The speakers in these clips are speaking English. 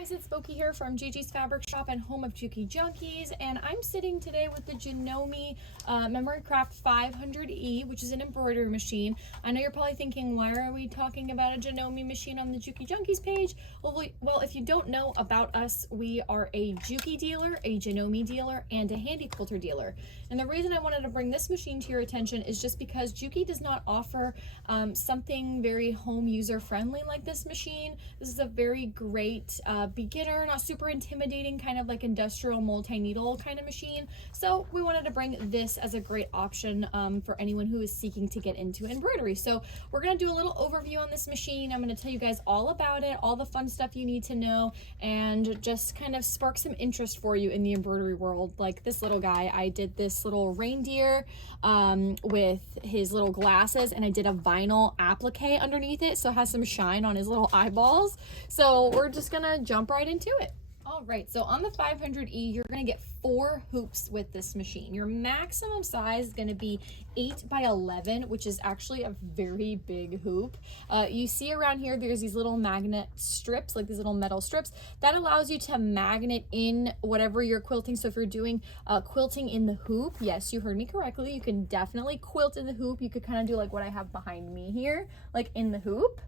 guys, it's Boki here from Gigi's Fabric Shop and home of Juki Junkies, and I'm sitting today with the Janome Memory Craft 500E, which is an embroidery machine. I know you're probably thinking, why are we talking about a Janome machine on the Juki Junkies page? Well, if you don't know about us, we are a Juki dealer, a Janome dealer, and a Handi Quilter dealer. And the reason I wanted to bring this machine to your attention is just because Juki does not offer something very home user friendly like this machine. This is a very great beginner, not super intimidating, kind of like industrial multi-needle kind of machine. So we wanted to bring this as a great option for anyone who is seeking to get into embroidery. So we're going to do a little overview on this machine. I'm going to tell you guys all about it, all the fun stuff you need to know, and just kind of spark some interest for you in the embroidery world. Like this little guy, I did this little reindeer with his little glasses, and I did a vinyl applique underneath it, so it has some shine on his little eyeballs. So we're just gonna jump right into it. All right, so on the 500E, you're gonna get 4 hoops with this machine. Your maximum size is gonna be 8 by 11, which is actually a very big hoop. You see around here, there's these little magnet strips, like these little metal strips, that allows you to magnet in whatever you're quilting. So if you're doing quilting in the hoop, yes, you heard me correctly, you can definitely quilt in the hoop. You could kind of do like what I have behind me here, like in the hoop.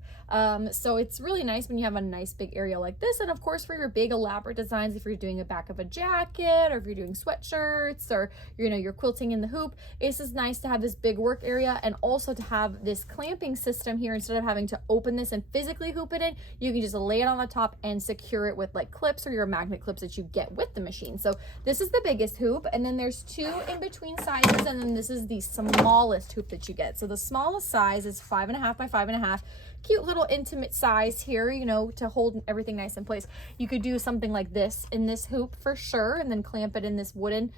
So it's really nice when you have a nice big area like this. And of course, for your big elaborate designs, if you're doing a back of a jacket, or if you're doing sweatshirts, or you're quilting in the hoop, this is nice to have this big work area, and also to have this clamping system here. Instead of having to open this and physically hoop it in, you can just lay it on the top and secure it with like clips or your magnet clips that you get with the machine. So this is the biggest hoop, and then there's 2 in between sizes, and then this is the smallest hoop that you get. So the smallest size is 5.5 by 5.5. Cute little intimate size here, to hold everything nice in place. You could do something like this in this hoop for sure, and then clamp it in this wooden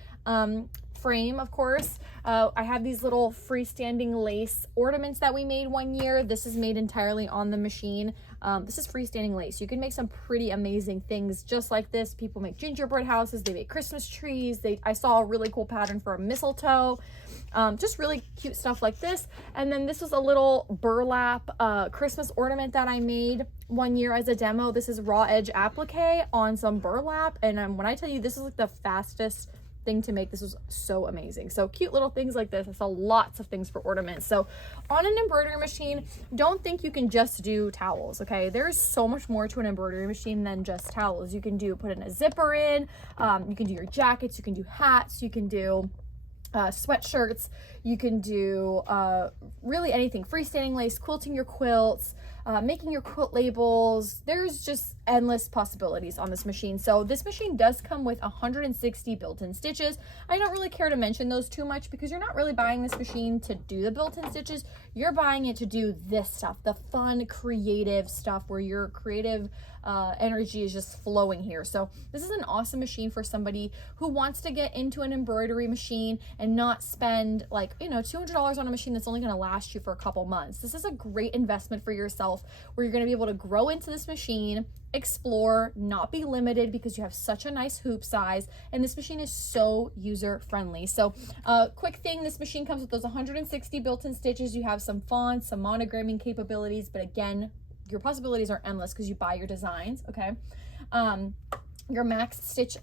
frame, of course. I have these little freestanding lace ornaments that we made one year. This is made entirely on the machine. This is freestanding lace. You can make some pretty amazing things just like this. People make gingerbread houses, they make Christmas trees. I saw a really cool pattern for a mistletoe. Just really cute stuff like this. And then this was a little burlap Christmas ornament that I made one year as a demo. This is raw edge applique on some burlap, and when I tell you, this is like the fastest thing to make. This was so amazing. So cute little things like this. I saw lots of things for ornaments. So on an embroidery machine, don't think you can just do towels, okay? There's so much more to an embroidery machine than just towels. You can put in a zipper in, you can do your jackets, you can do hats, you can do sweatshirts, you can do really anything. Freestanding lace, quilting your quilts, making your quilt labels. There's just endless possibilities on this machine. So this machine does come with 160 built-in stitches. I don't really care to mention those too much because you're not really buying this machine to do the built-in stitches. You're buying it to do this stuff, the fun, creative stuff where your creative energy is just flowing here. So this is an awesome machine for somebody who wants to get into an embroidery machine and not spend like, $200 on a machine that's only going to last you for a couple months. This is a great investment for yourself where you're going to be able to grow into this machine, explore, not be limited because you have such a nice hoop size, and this machine is so user friendly. So quick thing, this machine comes with those 160 built-in stitches. You have some fonts, some monogramming capabilities, but again, your possibilities are endless because you buy your designs, okay? Your max stitch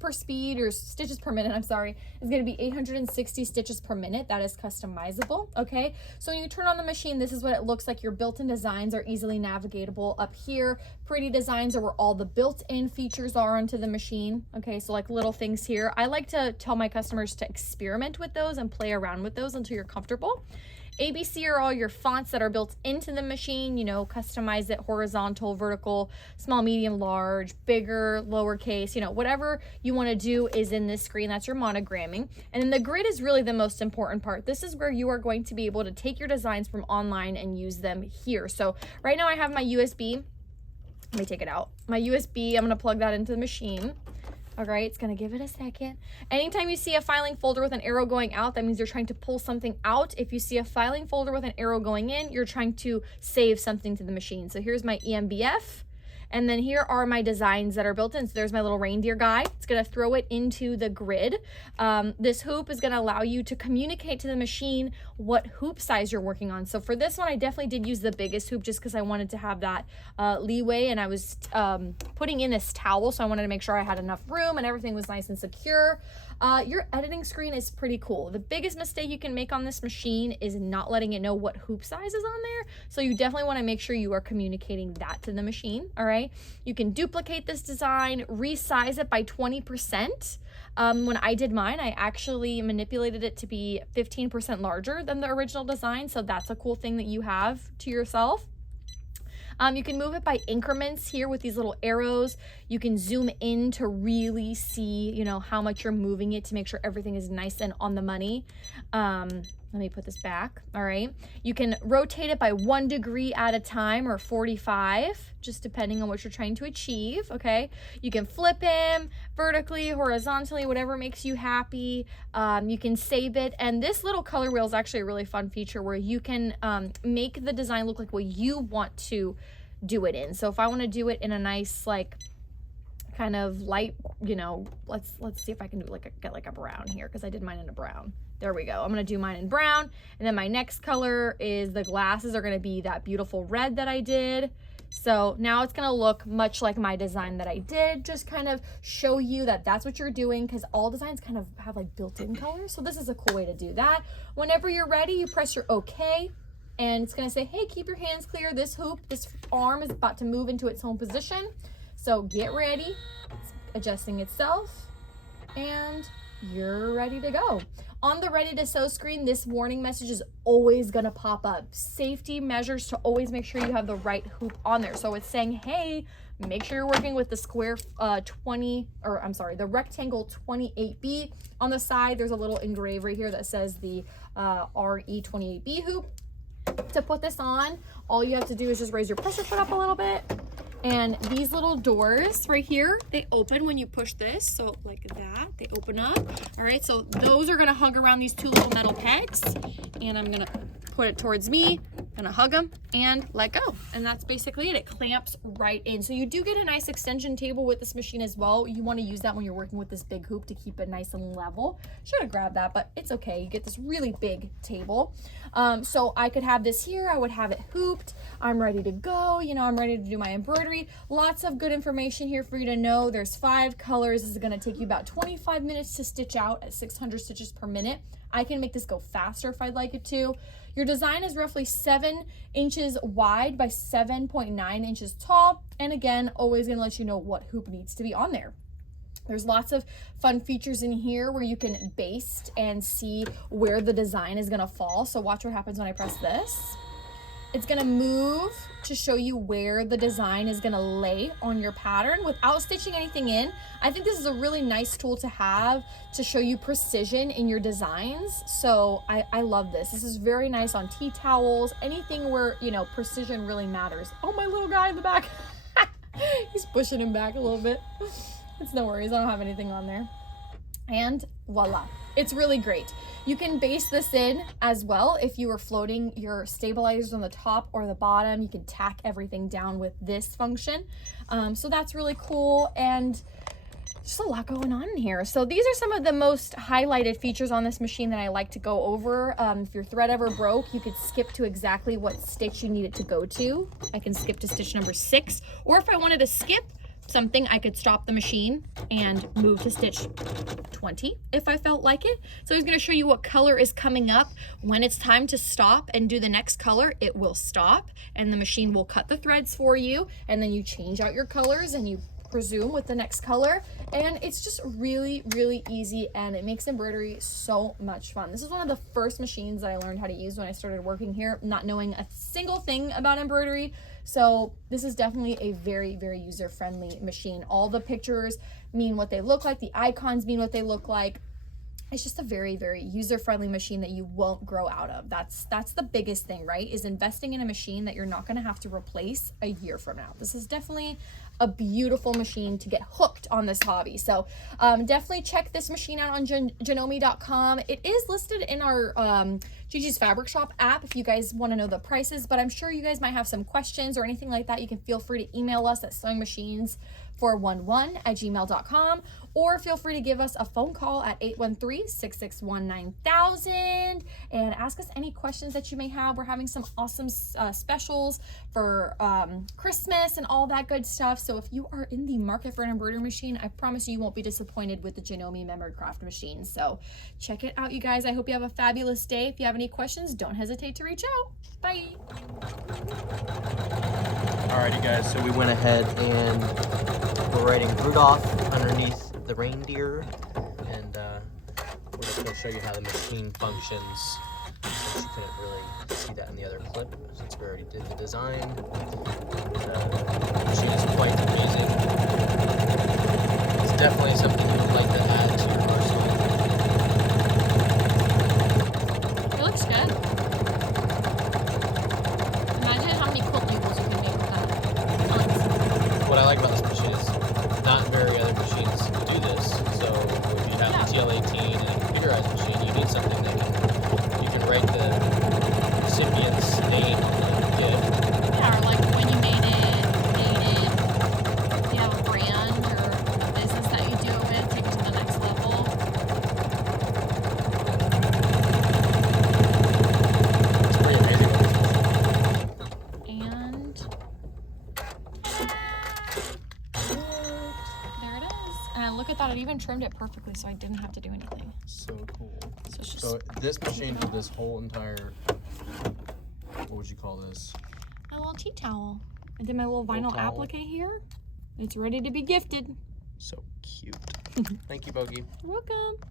per speed, or stitches per minute, I'm sorry, is going to be 860 stitches per minute. That is customizable, okay? So when you turn on the machine, this is what it looks like. Your built-in designs are easily navigatable up here. Pretty designs are where all the built-in features are onto the machine, okay? So like little things here. I like to tell my customers to experiment with those and play around with those until you're comfortable. ABC are all your fonts that are built into the machine. Customize it horizontal, vertical, small, medium, large, bigger, lowercase, whatever you want to do is in this screen. That's your monogramming. And then the grid is really the most important part. This is where you are going to be able to take your designs from online and use them here. So right now I have my USB. Let me take it out. My USB, I'm going to plug that into the machine. All right, it's gonna give it a second. Anytime you see a filing folder with an arrow going out, that means you're trying to pull something out. If you see a filing folder with an arrow going in, you're trying to save something to the machine. So here's my EMBF, And then here are my designs that are built in. So there's my little reindeer guy. It's gonna throw it into the grid. This hoop is gonna allow you to communicate to the machine what hoop size you're working on. So for this one, I definitely did use the biggest hoop just because I wanted to have that leeway, and I was putting in this towel, so I wanted to make sure I had enough room and everything was nice and secure. Your editing screen is pretty cool. The biggest mistake you can make on this machine is not letting it know what hoop size is on there. So you definitely want to make sure you are communicating that to the machine, all right? You can duplicate this design, resize it by 20%. When I did mine, I actually manipulated it to be 15% larger than the original design. So that's a cool thing that you have to yourself. You can move it by increments here with these little arrows. You can zoom in to really see, you know, how much you're moving it to make sure everything is nice and on the money. Let me put this back. All right. You can rotate it by 1 degree at a time, or 45, just depending on what you're trying to achieve. Okay. You can flip him vertically, horizontally, whatever makes you happy. You can save it. And this little color wheel is actually a really fun feature where you can make the design look like what you want to do it in. So if I want to do it in a nice, like, kind of light, you know, let's see if I can do get like a brown here, because I did mine in a brown. There we go. I'm gonna do mine in brown, and then my next color is, the glasses are gonna be that beautiful red that I did. So now it's gonna look much like my design that I did, just kind of show you that that's what you're doing, because all designs kind of have like built-in colors. So this is a cool way to do that. Whenever you're ready, you press your OK, and it's gonna say, hey, keep your hands clear. This hoop, this arm is about to move into its own position. So get ready. It's adjusting itself, and you're ready to go. On the ready to sew screen, this warning message is always gonna pop up. Safety measures to always make sure you have the right hoop on there. So it's saying, hey, make sure you're working with the square the rectangle 28B. On the side, there's a little engrave right here that says the RE28B hoop. To put this on, all you have to do is just raise your pressure foot up a little bit. And these little doors right here, they open when you push this. So like that, they open up. All right, so those are gonna hug around these two little metal pegs. And I'm gonna put it towards me, gonna hug them and let go. And that's basically it. It clamps right in. So you do get a nice extension table with this machine as well. You wanna use that when you're working with this big hoop to keep it nice and level. Should have grabbed that, but it's okay. You get this really big table. So I could have this here, I would have it hooped. I'm ready to go. You know, I'm ready to do my embroidery. Lots of good information here for you to know. There's 5 colors. This is gonna take you about 25 minutes to stitch out at 600 stitches per minute. I can make this go faster if I'd like it to. Your design is roughly 7 inches wide by 7.9 inches tall. And again, always gonna let you know what hoop needs to be on there. There's lots of fun features in here where you can baste and see where the design is gonna fall. So watch what happens when I press this. It's gonna move to show you where the design is gonna lay on your pattern without stitching anything in. I think this is a really nice tool to have to show you precision in your designs. So I love this. This is very nice on tea towels, anything where, you know, precision really matters. Oh, my little guy in the back. He's pushing him back a little bit. It's no worries, I don't have anything on there. And voila, it's really great. You can base this in as well. If you are floating your stabilizers on the top or the bottom, you can tack everything down with this function. So that's really cool, and just a lot going on in here. So these are some of the most highlighted features on this machine that I like to go over. If your thread ever broke, you could skip to exactly what stitch you need it to go to. I can skip to stitch number 6, or if I wanted to skip something, I could stop the machine and move to stitch 20 if I felt like it. So he's going to show you what color is coming up. When it's time to stop and do the next color, it will stop and the machine will cut the threads for you, and then you change out your colors and you resume with the next color. And it's just really, really easy, and it makes embroidery so much fun. This is one of the first machines that I learned how to use when I started working here, not knowing a single thing about embroidery. So this is definitely a very, very user-friendly machine. All the pictures mean what they look like. The icons mean what they look like. It's just a very, very user-friendly machine that you won't grow out of. That's the biggest thing, right? Is investing in a machine that you're not gonna have to replace a year from now. This is definitely a beautiful machine to get hooked on this hobby. So definitely check this machine out on Janome.com. It is listed in our Gigi's Fabric Shop app if you guys want to know the prices, but I'm sure you guys might have some questions or anything like that. You can feel free to email us at sewingmachines411@gmail.com, or feel free to give us a phone call at 813-661-9000 and ask us any questions that you may have. We're having some awesome specials for Christmas and all that good stuff. So if you are in the market for an embroidery machine, I promise you won't be disappointed with the Janome Memory Craft machine. So check it out, you guys. I hope you have a fabulous day. If you have any questions, don't hesitate to reach out. Bye. Alrighty guys, so we went ahead and we're writing Rudolph underneath the reindeer, and we're just going to show you how the machine functions, since you couldn't really see that in the other clip since we already did the design. The machine is quite amazing. It's definitely something you would like to add to your arsenal. It looks good. Imagine how many quilt labels you can make with that. Tons. What I like about this machine is not very other machines do this. So if you have a TL18 and a computerized machine, you need something that you can write the recipient's name on the gift. Yeah, or like when you made it, if you have a brand or a business that you do it with, take it to the next level. It's pretty amazing. And there it is. And look at that, it even trimmed it perfectly so I didn't have to do anything. So cool. So it's just So this machine did this whole entire, what would you call this? a little tea towel. I did my little vinyl towel. applique here. It's ready to be gifted. So cute. Thank you, Bogey. You're welcome.